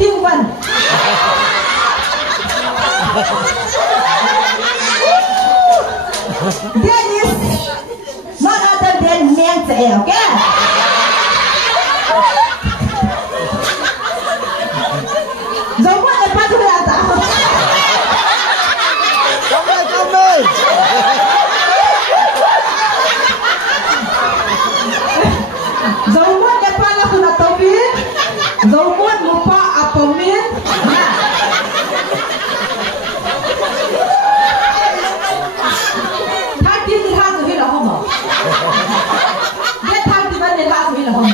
Ting Wan. That is not other than Nancy, okay? Giống như là ba thứ là sao? Come on. Giống như là ba là kuna topi, giống như lupa apa min. Thang đi thì thang thì là không mà. Cái thang thì vẫn là thang thì là không mà.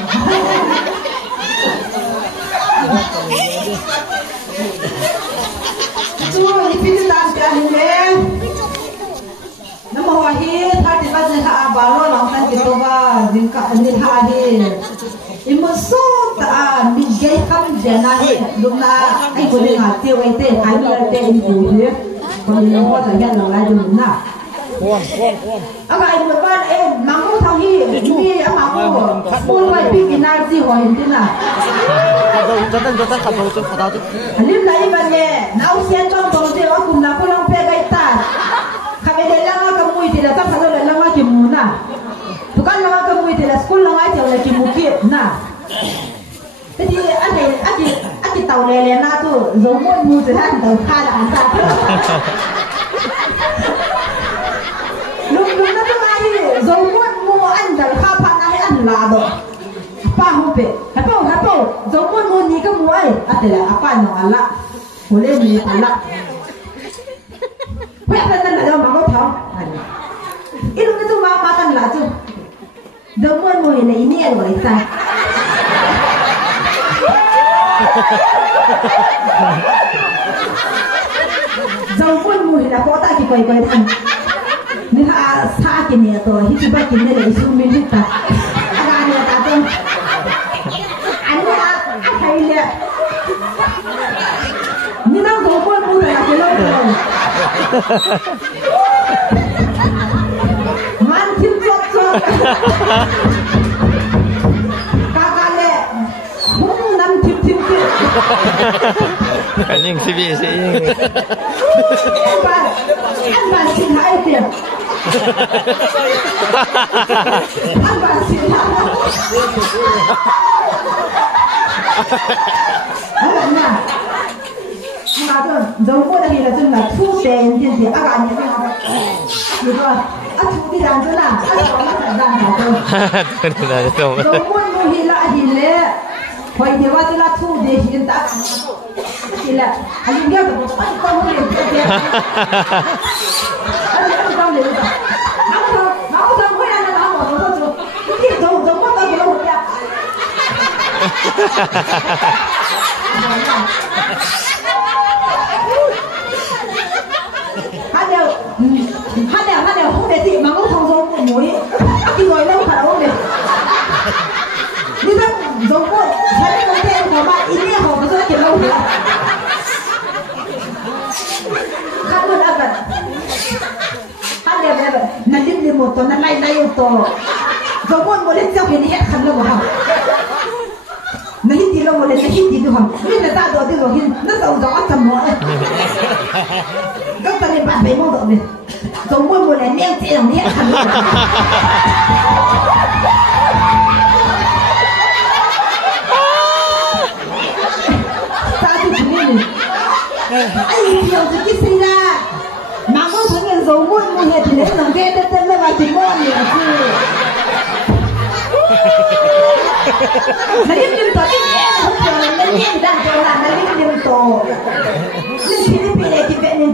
Chú ipin tan ti anime. Namo wahi thati ba ne ha ba lo lang tan ki to ba din ka ni ha hi. Imoso ta mi ge kam jana hi lumna ai ko le nga ti wai te ai mi te in ku hi. Ko ni ho ta yan lang lai dum na. Aga ai mo ba mango thang hi mi mango. Pul wai pi ki na ji ho hin tin na. Jotan kapal tu kata tu. Alim na iban le, nau sian bang bang je aku na pulang pe kai ta. Kami de langa kamu itu dah tak salah langa kimu na. Bukan langa kamu itu dah sekolah langa je lagi mukit na. Jadi ade tahu le na tu, zomun mu sehan tahu kada anta. Lum na tu ai zomun mu andal khapa na hai an la do. Apa hope? Apa? Zaman mu ni ke mu ai? Adalah apa no ala? Boleh ni ala. Apa nak ada mahu tahu? Ini tu mau makan lah tu. Zaman mu ini ada orang say. Zaman mu ini aku tak kikoi tan. Ni sakit ni tu. Hidup begini le isu minta. Ada tak tu? Ni nak dompet pun tak kena pun. Mantin cocok. Kakak le, nam tip. Kaning si. An sin hai dia. An sin hai. Nah, tu jauh dah kita tu nak tu sen je, agak ni apa? Gitu, tu di dalam tu lah, ada dalam tu. Jauh pun hila, kau ini waktu lah tu deh kita, hila, ada dia tu, ada kau boleh dia. Ada kau boleh dia. Aku tak boleh nak apa tu. Ini jauh pun tak boleh dia. Hanya hôm nay thì mà có thằng giống của muối, đi rồi đâu phải hôm nay. Đi đâu giống của, thấy cái tên của bạn ý nghĩa họ có rất nhiều lâu rồi. Khăn luôn đã vậy. Hanya vậy, nãy đi một tuần nay một tuần, giống của một lên sau khi đi hết khăn luôn hả? Nahi tilo mo le nahi tilo ham ni na ta do ti lo hin na sa do atam moก็ตะเลยบาดไปmo do ne so mo mo le ne ti long ni kan ta ti ni ni ai yo ti ki si la ma mo thang ngen so mo he ti le nang ke te le ba ti mo ni si Nalim tadi ni, nalim dah jalan, nalim to. Ni Filipina kita ni